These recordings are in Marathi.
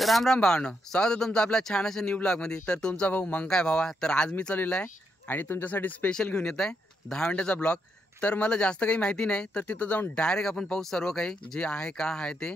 तर राम राम भावांनो, स्वागत आहे तुमचं आपल्या छान अशा न्यू ब्लॉग मध्ये। तर तुमचा भाऊ मग काय भावा, तर आज मी चाललेलो आहे आणि तुमच्यासाठी स्पेशल घेऊन येत आहे 10 मिनिटाचा ब्लॉग। तर मला जास्त काही माहिती नाही, तर तिथं जाऊन डायरेक्ट आपण पाहू सर्व काही जे आहे का आहे ते।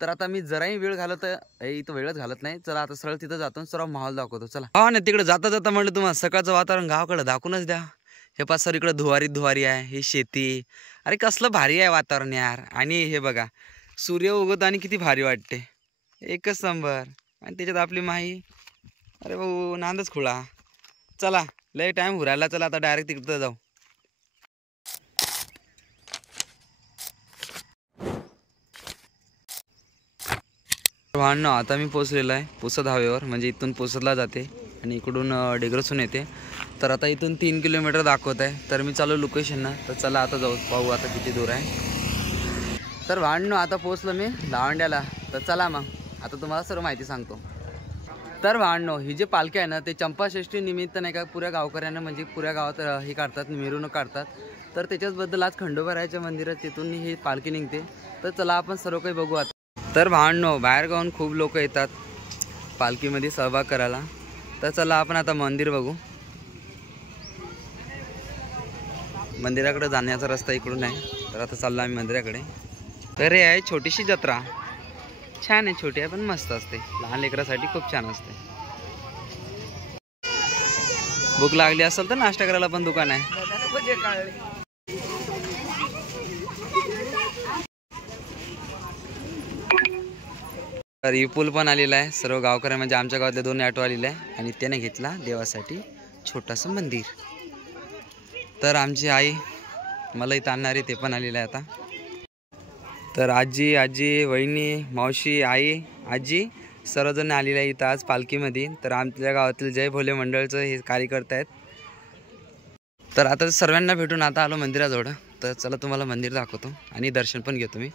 तर आता मी जराही वेळ घालत इथं वेळच घालत नाही, चला आता सरळ तिथं जातो, सर्व माहोल दाखवतो। चला हा ना, तिकडे जाता जाता म्हणलं तुम्हाला सकाळचं वातावरण गावाकडे दाखवूनच द्या। हे पास सर इकडे धुवारी आहे, ही शेती, अरे कसलं भारी आहे वातावरण यार। आणि हे बघा सूर्य उगवत आणि किती भारी वाटते, एकच नंबर। आणि त्याच्यात आपली माही, अरे भाऊ नांदच खुळा। चला लय टाइम हुरायला, चला आता डायरेक्ट तिकडं जाऊ। भावांनो आता मी पोचलेलो आहे पुसद हवेवर, म्हणजे इथून पुसदला जाते आणि इकडून डेगरसून येते। तर आता इथून 3 किलोमीटर दाखवत आहे, तर मी चालू लोकेशनना। तर चला आता जाऊ, पाहू आता किती दूर आहे। तर भावांनो आता पोचलो मी दावंड्याला, तर चला मग आता तुम्हाला सर्व माहिती सांगतो। तर भावांनो ही जी पालखी आहे ना, ते चंपाषष्ठी निमित्त नाही का पुऱ्या गावकऱ्यांना, म्हणजे पुऱ्या गावात हे काढतात, मिरवणूक काढतात। तर त्याच्याचबद्दल आज खंडोबारायाच्या मंदिरात तिथून ही पालखी निघते। तर चला आपण सर्व काही बघू आता। तर भावांनो बाहेर गावून खूप लोक येतात पालखीमध्ये सहभाग करायला। तर चला आपण आता मंदिर बघू। मंदिराकडे जाण्याचा रस्ता इकडून आहे, तर आता चाललो आम्ही मंदिराकडे। तर हे आहे छोटीशी जत्रा, छान आहे, छोटी आहे पण मस्त असते, लहान लेकरासाठी खूप छान असते। भूक लागली असेल तर नाश्ता करायला पण दुकान आहे। तर ही पूल पण आलेला आहे, सर्व गावकऱ्या म्हणजे आमच्या गावातले 2 ऑटो आलेले आहे आणि त्याने घेतला देवासाठी छोटंसं मंदिर। तर आमची आई मला इथं आणणारी ते पण आलेलं आहे आता। तर आजी वहिनी मावशी आई आजी सर्वजण आलेले आहे इथं आज पालखीमध्ये। तर आमच्या गावातील जय भोले मंडळचं हे कार्यकर्ते आहेत। तर आता सर्वांना भेटून आता आलो मंदिराजवळ, तर चला तुम्हाला मंदिर दाखवतो आणि दर्शन पण घेतो मी।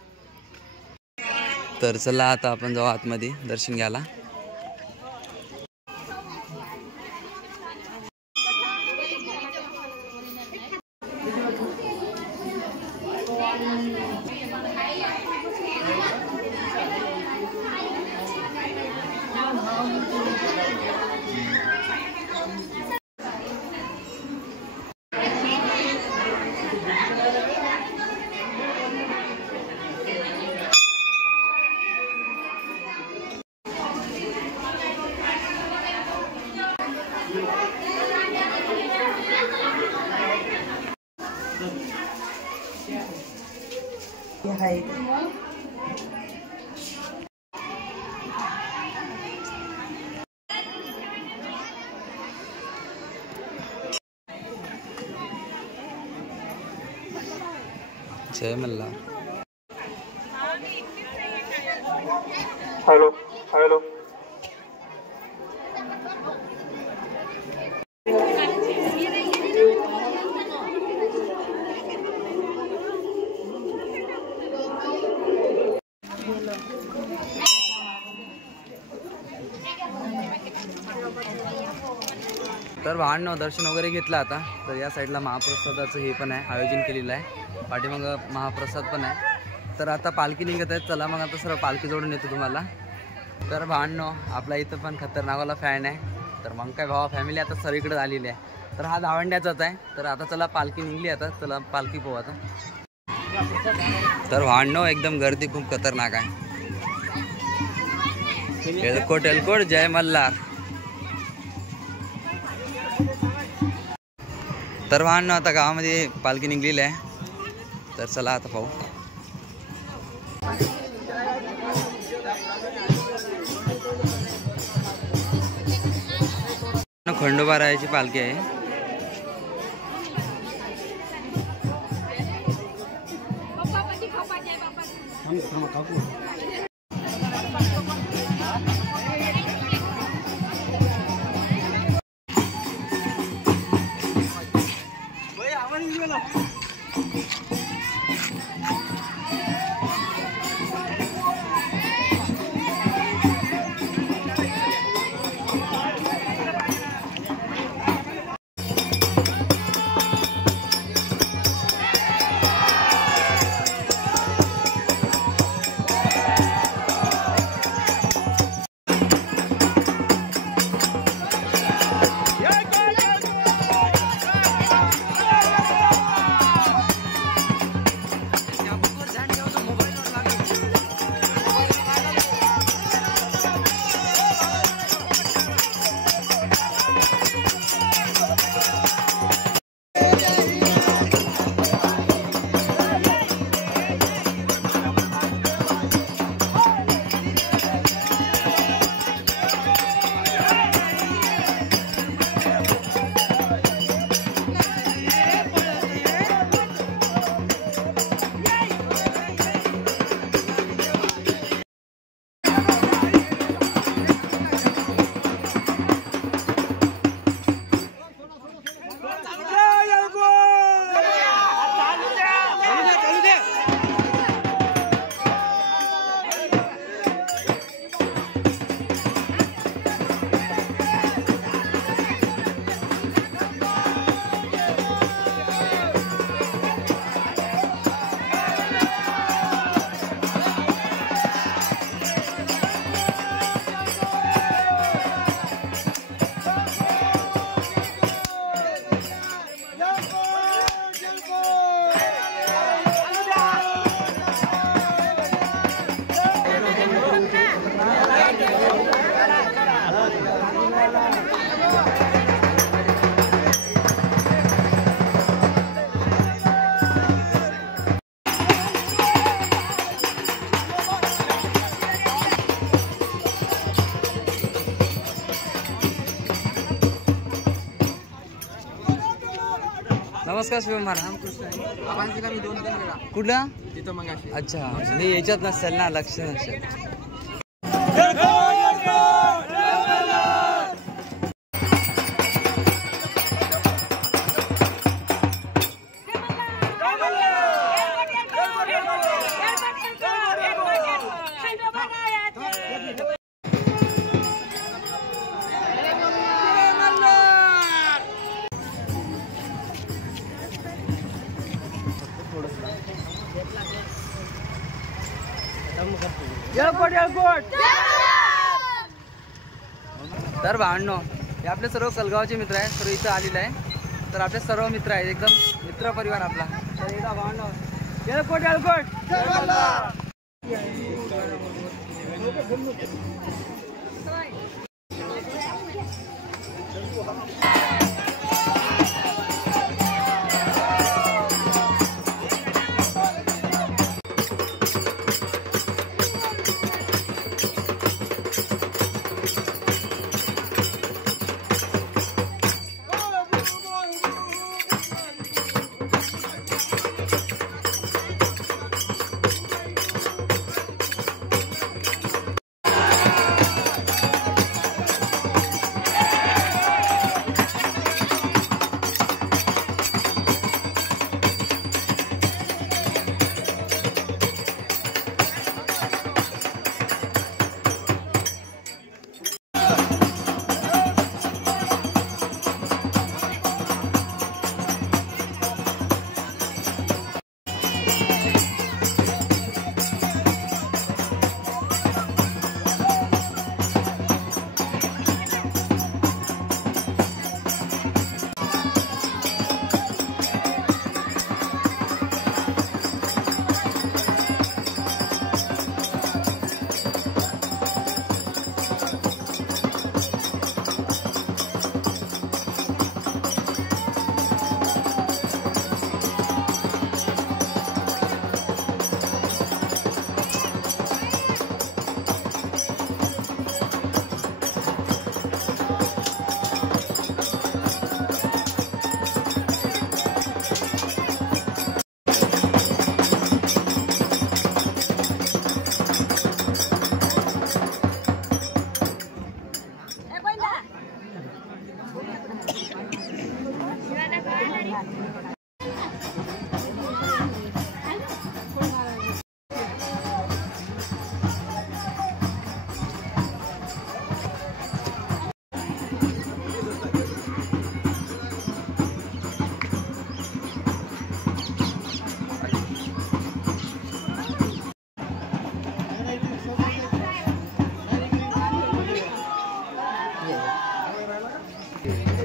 तर चला आता आपण जाऊ आतमध्ये दर्शन घ्यायला। जय मल्हार। Hello hello. तर भावांनो दर्शन वगैरे घेतलं आता। तर या साईडला महाप्रसादाचं हे पण आहे, आयोजन केलेलं आहे, पाठीमाग महाप्रसाद पण आहे। तर आता पालखी निघत आहे, चला मग आता सर्व पालखी जोडून येतो तुम्हाला। तर भावांनो आपला इथं पण खतरनाकवाला फॅन आहे, तर मग काय भावा फॅमिली आता सर्वीकडे आलेली आहे। तर हा धावंड्याचाच आहे. तर आता चला पालखी निघली, आता चला पालखी पाहू आता. तर भांडणं एकदम गर्दी खूप खतरनाक आहे. एलकोट एलकोट जय मल्हार. तर भांडणं आता गावामध्ये पालखी निघलेली आहे. तर चला आता पाहू. खंडोबा रायाची पालखी आहे. नमस्कार शिवम महाराज. कुठला तिथं मग. अच्छा, मी याच्यात नसेल ना, लक्ष नसेल. तर भांडणो हे आपले सर्व कलगावचे मित्र आहेत, सर्व इथं आलेले आहे. तर आपले सर्व मित्र आहेत, एकदम मित्र परिवार आपला. तर एकदा भांडणो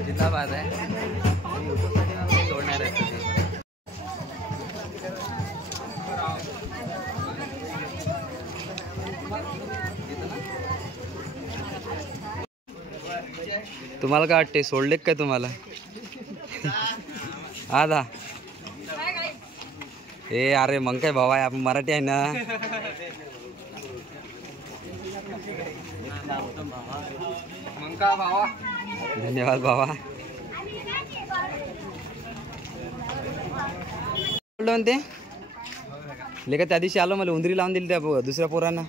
जिंदाबाद आहे सोडणार आहे. तुम्हाला काय वाटते, सोडले काय तुम्हाला? आधा ए अरे मग काय भावा आहे, आपण मराठी आहे ना. मग का भावा, धन्यवाद भावा. म्हणते लेका त्या दिवशी आलो, मला उंदरी लावून दिली त्या दुसऱ्या पोरांना.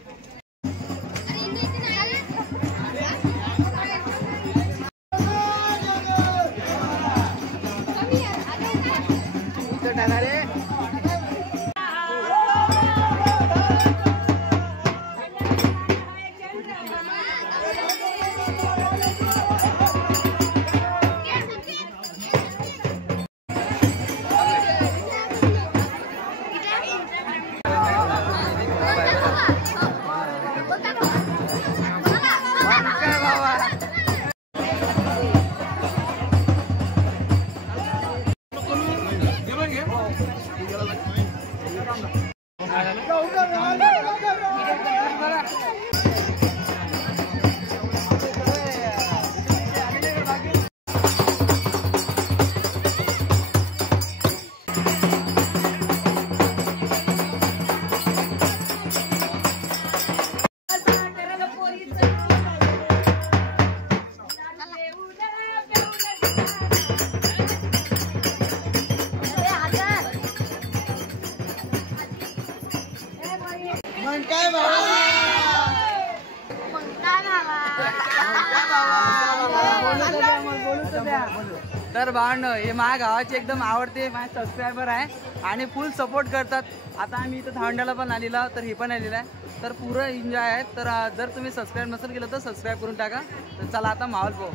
तर भावंडो, हे माझ्या गावाचे एकदम आवडते माझे सबस्क्रायबर आहे आणि फुल सपोर्ट करतात. आता आम्ही इथं धावंड्याला पण आलेलो, तर हे पण आलेलं आहे, तर पुरं एन्जॉय आहे. तर जर तुम्ही सबस्क्राईब नसेल केलं तर सबस्क्राईब करून टाका. तर चला आता माहोल पाहू.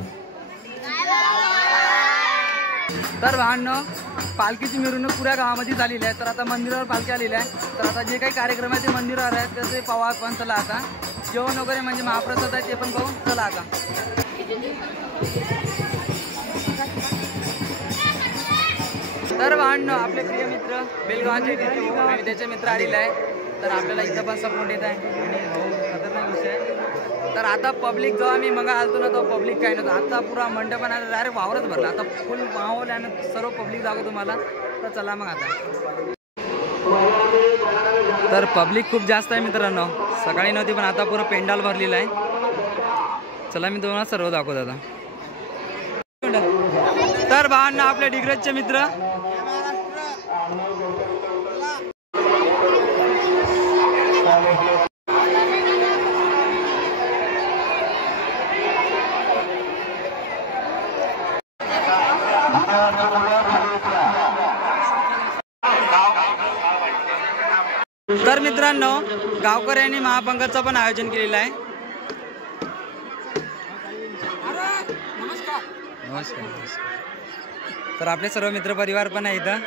तर भावंडो, पालखीची मिरवणूक पुऱ्या गावामध्ये झालेली आहे. तर आता मंदिरावर पालखी आलेली आहे. तर आता जे काही कार्यक्रम आहे ते मंदिरावर आहेत, तर ते पाहू आपण. चला आता जेवण वगैरे म्हणजे महाप्रसाद आहे ते पण पाहू. चला आता. तर भावंडो, आपले प्रिय मित्र बेलगावचे आणि त्याचे मित्र आलेले आहे. तर आपल्याला इथं पण सपोर्ट येत आहे आणि खतरनाक विषय आहे. तर आता पब्लिक जेव्हा मी मग आलतो ना, तो पब्लिक काही नव्हतं. आता पुरा मंडपाने डायरेक्ट वावरच भरला. आता फुल माहोल आहे ना, सर्व पब्लिक दाखवतो तुम्हाला. तर चला मग आता. तर पब्लिक खूप जास्त आहे मित्रांनो, सकाळी नव्हती पण आता पुरं पेंडाल भरलेलं आहे. चला मी तुम्हाला सर्व दाखवतो आता. तर भावांना आपले डिग्रजचे मित्र तर मित्रांनो, गावकऱ्यांनी महापंगतचं पण आयोजन केलेलं आहे. नमस्कार. तर आपले सर्व मित्रपरिवार पण आहे इथं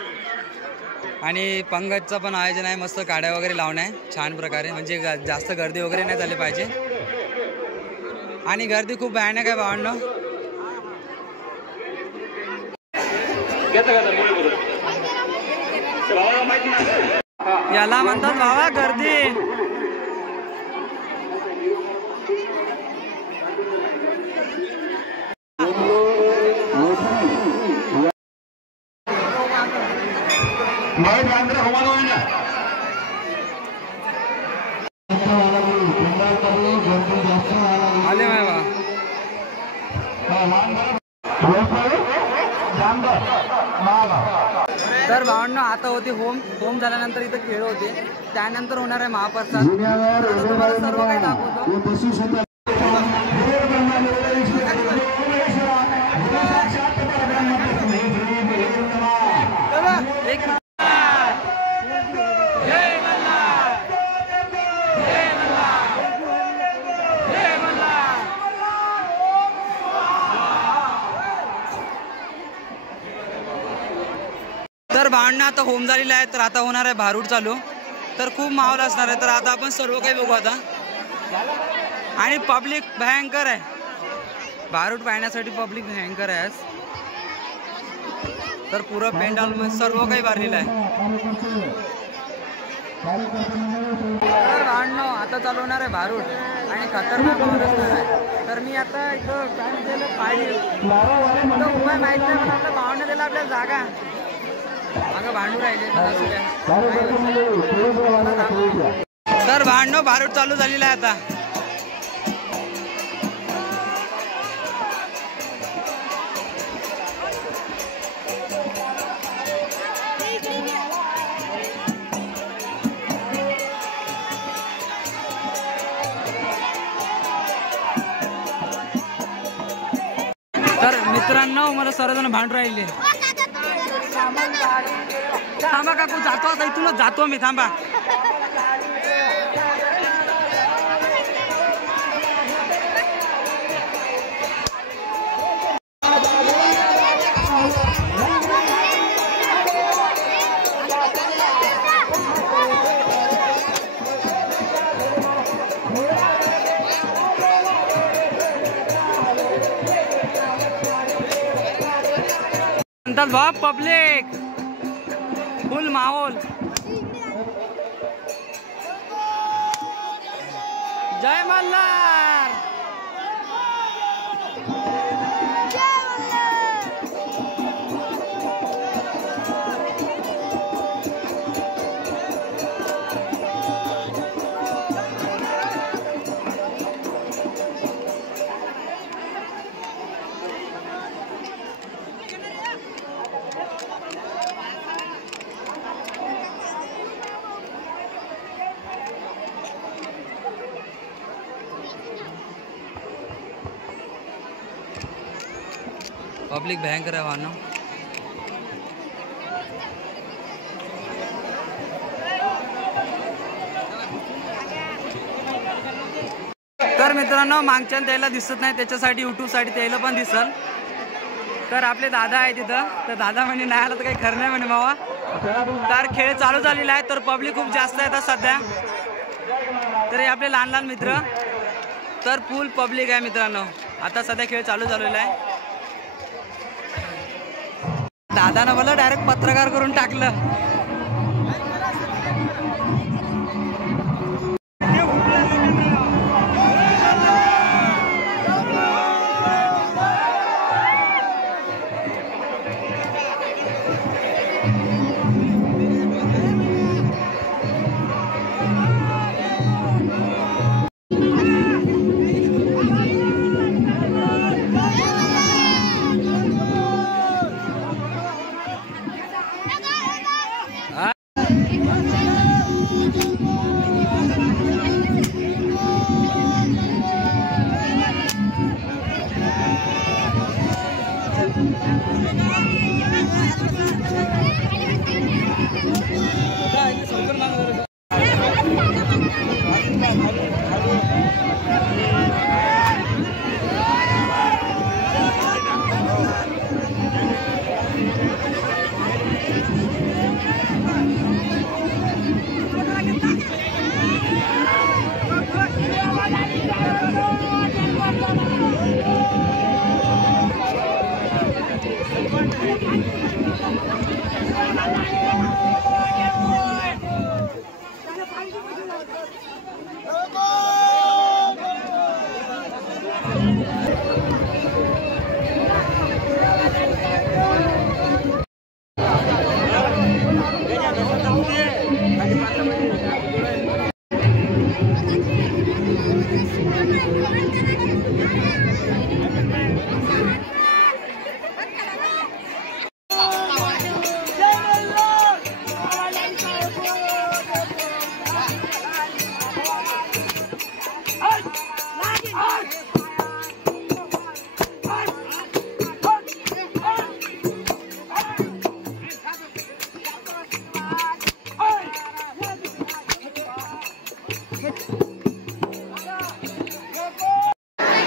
आणि पंगतचं पण आयोजन आहे. मस्त गाड्या वगैरे लावणं आहे छान प्रकारे, म्हणजे जास्त गर्दी वगैरे नाही झाली पाहिजे. आणि गर्दी खूप भयानक आहे भावांनो. याला म्हणतात भावा गर्दी. आले मायवा. तर भावांनो, आता होते होम झाल्यानंतर इथं खेळ होते, त्यानंतर होणार आहे महाप्रसाद. तुम्हाला सर्व काही दाखवतो. तर भांडणं आता होम झालेलं आहे, तर आता होणार आहे भारूड चालू. तर खूप माहोल असणार आहे. तर आता आपण सर्व काही बघू आता. आणि पब्लिक भयंकर आहे, भारूड पाहण्यासाठी पब्लिक भयंकर आहे आज. तर पुरं पेंडाल मध्ये सर्व काही भरलेलं आहे. तर भांडणं आता चालू होणार आहे भारूड आणि खतरनाक माहोल असणार आहे. तर मी आता इथं काय दिलं पाहिजे उपाय माहित नाही, पण आपलं भावना दिला आपल्याला जागा मागं भांडू राहिले. तर भांडणं भारूड चालू झालेलं आहे आता. तर मित्रांनो मला सर्वजण भांडू राहिले. थांबा काकू, जातो आता इथूनच जातो मी, थांबा. भाव पब्लिक फुल माहोल. जय मल्हार. पब्लिक भयंकर आहे वाहन. तर मित्रांनो मागच्या त्याला दिसत नाही, त्याच्यासाठी यूट्यूब साठी त्याला पण दिसल. तर आपले दादा आहे तिथं, तर दादा म्हणे नाही आला तर काही खरं नाही म्हणे मावा. तर खेळ चालू झालेला आहे, तर पब्लिक खूप जास्त आहे सध्या. तर हे आपले लहान लहान मित्र, तर फुल पब्लिक आहे मित्रांनो. आता सध्या खेळ चालू झालेला आहे. दादानं मला डायरेक्ट पत्रकार करून टाकलं.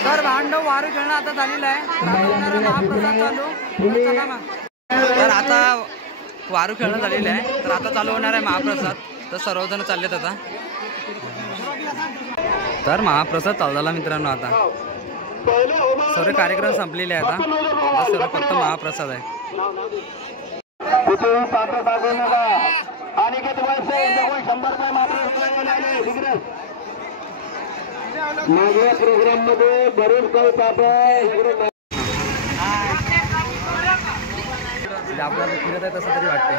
तर भांडव वारू खेळणं आता झालेलं आहे. महाप्रसाद चालू. तर आता वारू खेळणं झालेलं आहे, तर आता चालू होणार आहे महाप्रसाद. तर सर्वजण चाललेत आता. तर महाप्रसाद चालू झाला मित्रांनो. आता सर्व कार्यक्रम संपलेले आहे. आता सर्व फक्त महाप्रसाद आहे. माझ्या प्रोग्राम मध्ये बरेच काही आपल्याला फिरत आहे तसं तरी वाटते.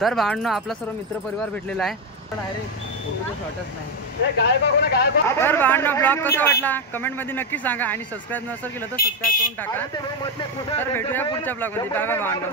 तर भावांनो आपला सर्व मित्र परिवार भेटलेला आहे. शॉर्टच नाही. तर भावांनो ब्लॉग कसा वाटला कमेंट मध्ये नक्की सांगा आणि सबस्क्राईब नसेल केलं तर सबस्क्राईब करून टाका. तर भेटूया पुढच्या ब्लॉग मध्ये. बाय बाय भावांनो.